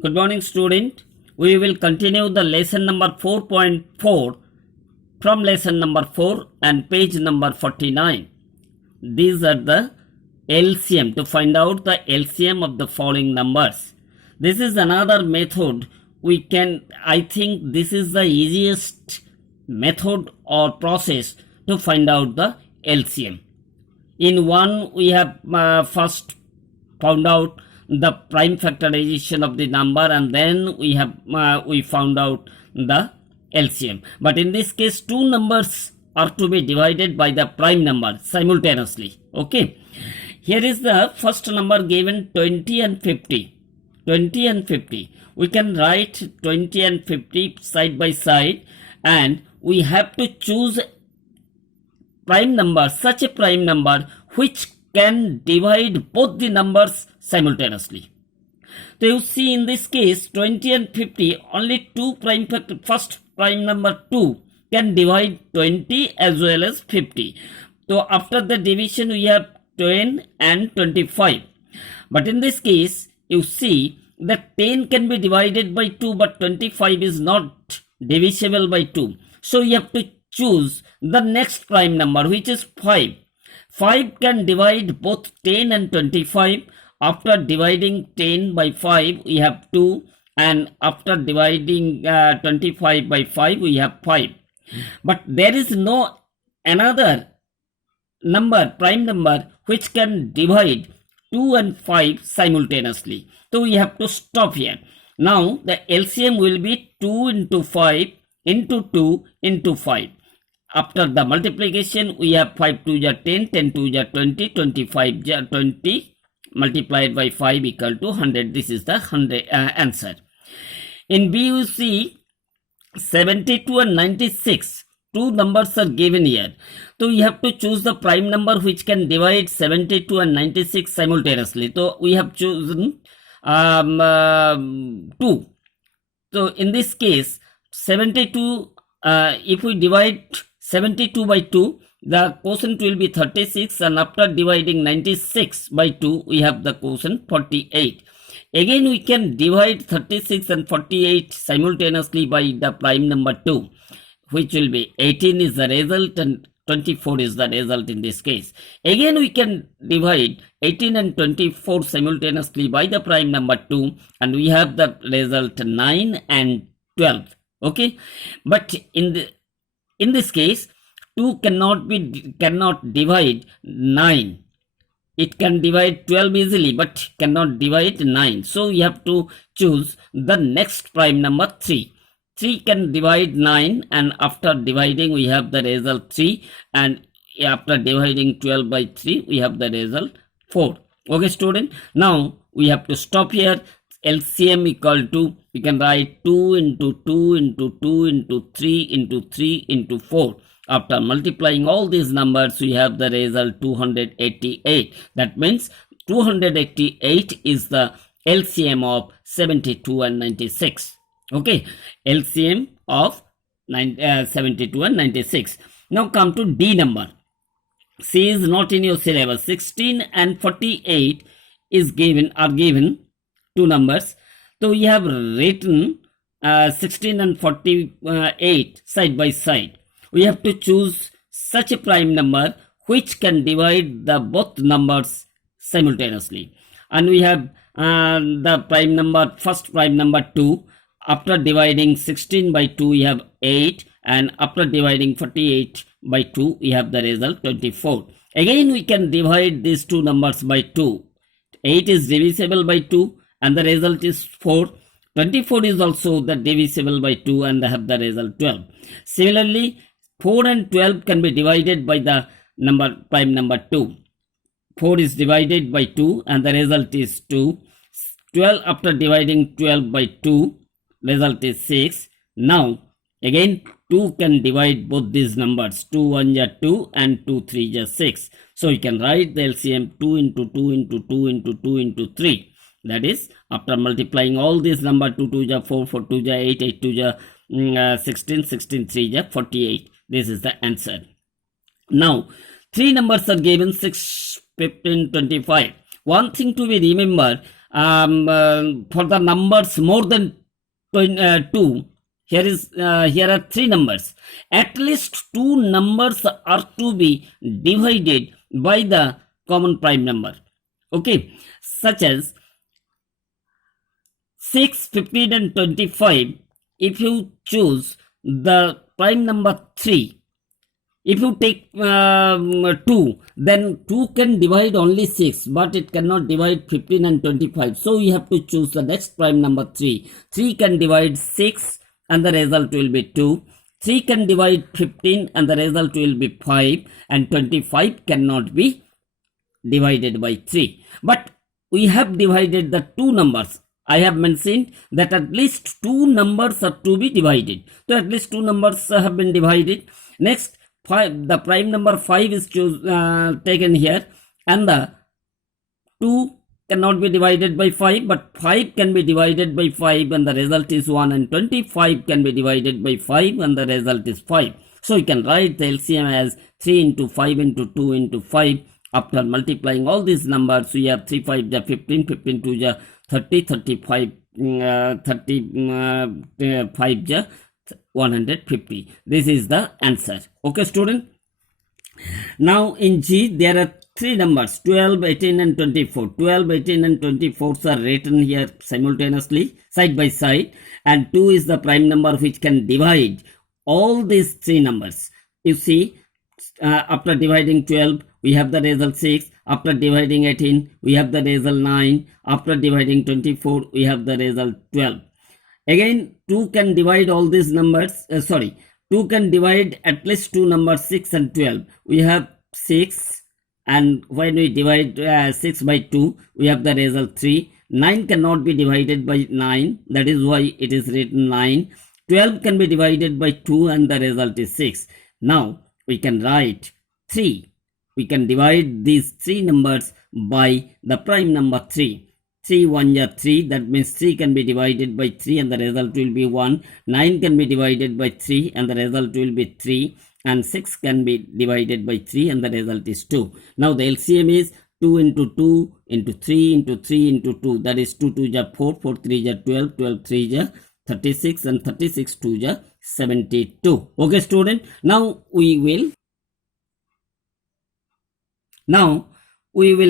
Good morning, student. We will continue the lesson number 4.4 from lesson number 4 and page number 49. These are the LCM to find out the LCM of the following numbers. This is another method I think this is the easiest method or process to find out the LCM. In one, we have first found out the prime factorization of the number, and then we found out the LCM. But in this case, two numbers are to be divided by the prime number simultaneously. Okay, here is the first number given, 20 and 50. 20 and 50. We can write 20 and 50 side by side, and we have to choose prime number, such a prime number which can divide both the numbers simultaneously. So you see, in this case 20 and 50, only two prime factor, first prime number 2 can divide 20 as well as 50. So after the division we have 10 and 25. But in this case you see that 10 can be divided by 2, but 25 is not divisible by 2. So you have to choose the next prime number, which is 5. 5 can divide both 10 and 25. After dividing 10 by 5, we have 2, and after dividing 25 by 5, we have 5. But there is no another number, prime number, which can divide 2 and 5 simultaneously. So we have to stop here. Now the LCM will be 2 into 5 into 2 into 5. After the multiplication, we have 5 2 is 10, 10 2 is 20, 25 is 20, multiplied by 5 equal to 100. This is the answer. In B, you see 72 and 96. Two numbers are given here. So we have to choose the prime number which can divide 72 and 96 simultaneously. So we have chosen 2. So in this case, 72, if we divide 72 by 2, the quotient will be 36, and after dividing 96 by 2, we have the quotient 48. Again, we can divide 36 and 48 simultaneously by the prime number 2, which will be 18 is the result and 24 is the result in this case. Again, we can divide 18 and 24 simultaneously by the prime number 2, and we have the result 9 and 12. Okay, but in this case, 2 cannot divide 9. It can divide 12 easily, but cannot divide 9. So we have to choose the next prime number 3. 3 can divide 9, and after dividing we have the result 3, and after dividing 12 by 3 we have the result 4. Okay, student, now we have to stop here. LCM equal to, we can write 2 into 2 into 2 into 3 into 3 into 4. After multiplying all these numbers, we have the result 288. That means 288 is the LCM of 72 and 96. Okay, LCM of 72 and 96. Now come to D number. C is not in your syllabus. 16 and 48 are given two numbers. So we have written 16 and 48 side by side. We have to choose such a prime number which can divide the both numbers simultaneously. And we have the prime number, first prime number 2. After dividing 16 by 2, we have 8. And after dividing 48 by 2, we have the result 24. Again, we can divide these two numbers by 2. 8 is divisible by 2, and the result is 4. 24 is also the divisible by 2, and they have the result 12. Similarly, 4 and 12 can be divided by the prime number 2. 4 is divided by 2, and the result is 2. 12, after dividing 12 by 2, result is 6. Now again 2 can divide both these numbers. 2 1 is 2 and 2 3 is 6. So you can write the LCM 2 into 2 into 2 into 2 into 3. That is, after multiplying all these numbers, 2 2 is 4, 4 2 is 8, 8 2 is 16, 16 3 is 48. This is the answer. Now, three numbers are given, 6, 15, 25. One thing to be remembered, for the numbers more than 2, here are 3 numbers. At least 2 numbers are to be divided by the common prime number. Okay, such as 6, 15 and 25. If you choose the prime number 3, if you take 2, then 2 can divide only 6, but it cannot divide 15 and 25. So you have to choose the next prime number 3. 3 can divide 6 and the result will be 2. 3 can divide 15 and the result will be 5. And 25 cannot be divided by 3. But we have divided the 2 numbers. I have mentioned that at least 2 numbers are to be divided. So at least 2 numbers have been divided. Next, the prime number 5 is taken here, and the 2 cannot be divided by 5, but 5 can be divided by 5 and the result is 1, and 25 can be divided by 5 and the result is 5. So you can write the LCM as 3 into 5 into 2 into 5. After multiplying all these numbers, we have 3 5 ja 15, 15 2 ja 30, 35 35 ja 150. This is the answer. Okay, student. Now in G, there are 3 numbers, 12, 18 and 24. 12, 18 and 24 are written here simultaneously, side by side. And 2 is the prime number which can divide all these 3 numbers. You see, after dividing 12, we have the result 6. After dividing 18, we have the result 9. After dividing 24, we have the result 12. Again, 2 can divide all these numbers. 2 can divide at least 2 numbers, 6 and 12. We have 6, and when we divide 6 by 2, we have the result 3. 9 cannot be divided by 9. That is why it is written 9. 12 can be divided by 2 and the result is 6. Now, we can write 3. We can divide these 3 numbers by the prime number 3. 3 1 ja 3, that means 3 can be divided by 3 and the result will be 1. 9 can be divided by 3 and the result will be 3. And 6 can be divided by 3 and the result is 2. Now the LCM is 2 into 2 into 3 into 3 into 2. That is 2 2 ja 4, 4 3 ja 12, 12 3 ja 36 and 36 2 ja 72. Okay, student. Now we will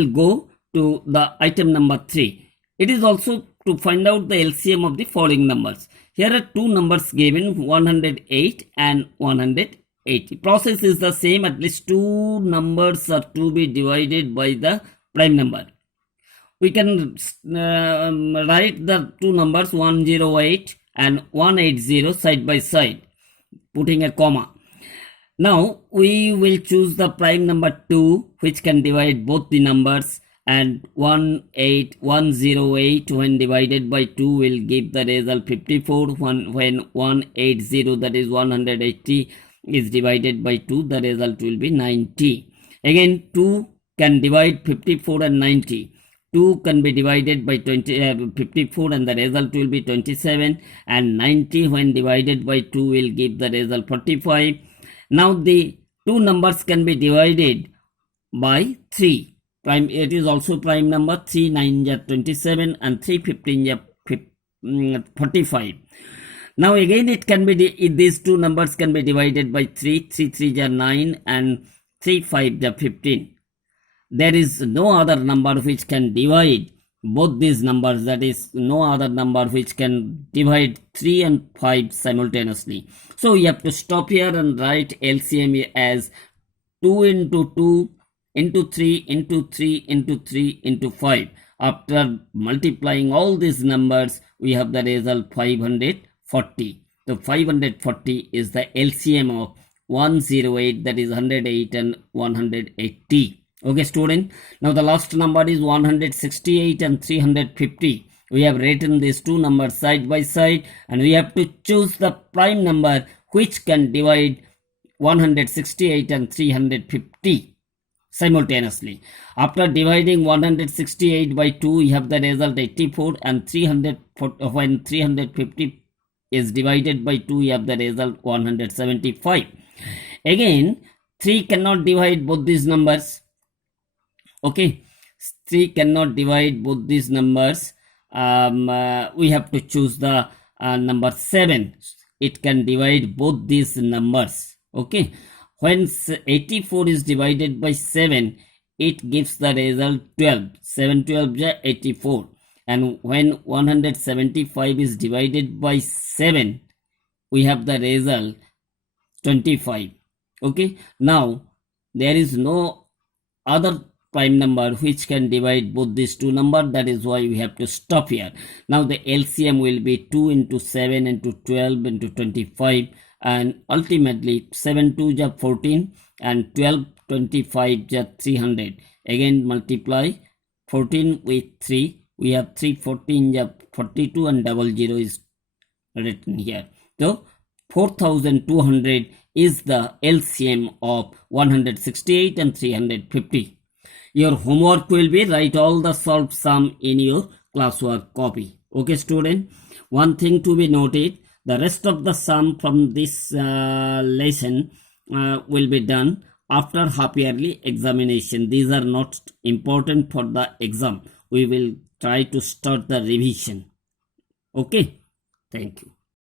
go to the item number 3. It is also to find out the LCM of the following numbers. Here are 2 numbers given, 108 and 180. Process is the same. At least 2 numbers are to be divided by the prime number. We can write the 2 numbers 108 and 180 side by side, putting a comma. Now we will choose the prime number 2, which can divide both the numbers, and 108 when divided by 2 will give the result 54. When 180, that is 180, is divided by 2, the result will be 90. Again, 2 can divide 54 and 90. 2 can be divided by 54 and the result will be 27, and 90 when divided by 2 will give the result 45. Now the 2 numbers can be divided by 3. It is also prime number. 3 9 ja 27 and 3 15 ja 45. Now again it can be these 2 numbers can be divided by 3. 3 3 ja 9 and 3 5 ja 15. There is no other number which can divide both these numbers. That is no other number which can divide 3 and 5 simultaneously. So you have to stop here and write LCM as 2 into 2 into 3 into 3 into 3 into 5. After multiplying all these numbers, we have the result 540. So 540 is the LCM of 108, that is 108 and 180. Okay, student. Now the last number is 168 and 350. We have written these 2 numbers side by side, and we have to choose the prime number which can divide 168 and 350 simultaneously. After dividing 168 by 2, we have the result 84, and when 350 is divided by 2, we have the result 175. Again, 3 cannot divide both these numbers. Okay, 3 cannot divide both these numbers. we have to choose the number 7. It can divide both these numbers. Okay, when 84 is divided by 7, it gives the result 12. 7 12 is 84. And when 175 is divided by 7, we have the result 25. Okay, now there is no other prime number which can divide both these two numbers. That is why we have to stop here. Now the LCM will be 2 into 7 into 12 into 25, and ultimately 7 2 is 14 and 12 25 is 300. Again multiply 14 with 3, we have 3 14 is 42 and 00 is written here. So 4200 is the LCM of 168 and 350. Your homework will be write all the solved sum in your classwork copy. Okay, student. One thing to be noted: the rest of the sum from this lesson will be done after half-yearly examination. These are not important for the exam. We will try to start the revision. Okay. Thank you.